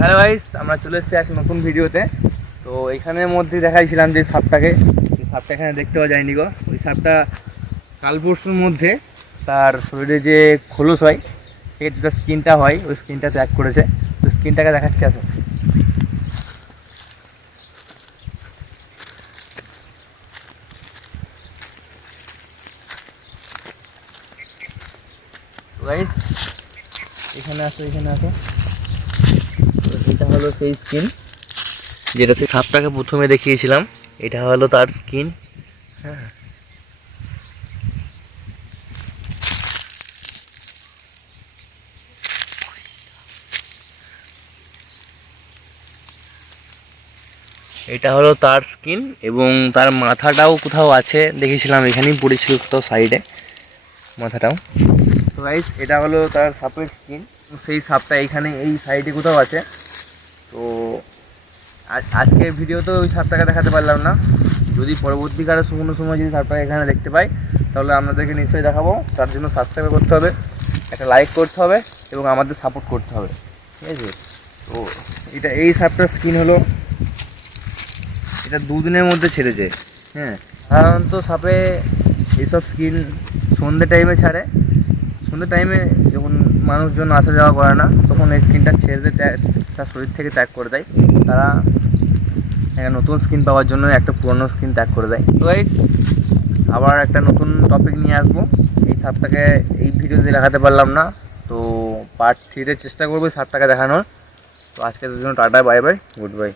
Hello guys, আমরা চলে এসেছি এক নতুন ভিডিওতে। তো এখানের মধ্যে দেখাইছিলাম যে সাপটাকে, এই সাপটা এখানে দেখতে পাওয়া যায়নি গো। ওই সাপটা কাল পরশুর মধ্যে তার শরীরে যে খোলস হয়, ঠিক আছে, তার স্কিনটা হয়, ওই স্কিনটা ত্যাগ করেছে। তো স্কিনটাকে দেখাচ্ছি আসো। গাইস এখানে আসো, এখানে আসো। তো এটা হলো সেই স্কিন যেটা সেই সাপটাকে প্রথমে দেখিয়েছিলাম। এটা হলো তার স্কিন। হ্যাঁ, এটা হলো তার স্কিন এবং তার মাথাটাও কোথাও আছে, দেখেছিলাম এখানেই পড়েছিল কোথাও সাইডে মাথাটাও। তো গাইস এটা হলো তার সাপের স্কিন, সেই সাপটা এখানে এই সাইডে কোথাও আছে। তো আজকে ভিডিওতে ওই সাপটাকে দেখাতে পারলাম না। যদি পরবর্তীকালে কোনো সময় যদি সাপটাকে এখানে দেখতে পাই তাহলে আপনাদেরকে নিশ্চয়ই দেখাবো। তার জন্য সাবস্ক্রাইব করতে হবে, একটা লাইক করতে হবে এবং আমাদের সাপোর্ট করতে হবে, ঠিক আছে। তো এই সাপটার স্কিন হলো, এটা দুদিনের মধ্যে ছেড়েছে। হ্যাঁ, সাধারণত সাপে এইসব স্কিন সন্ধ্যে টাইমে ছাড়ে। সন্ধ্যে টাইমে যখন মানুষজন আসা যাওয়া করে না, তখন এই স্কিনটা ছেড়ে তার শরীর থেকে ত্যাগ করে দেয়। তারা একটা নতুন স্কিন পাওয়ার জন্য একটা পুরনো স্কিন ত্যাগ করে দেয়। তো গাইস আবার একটা নতুন টপিক নিয়ে আসবো। এই সাপটাকে এই ভিডিওতে দেখাতে পারলাম না, তো পার্ট 3-তে চেষ্টা করবো সাপটাকে দেখানোর। তো আজকের জন্য tata, bye bye, good bye.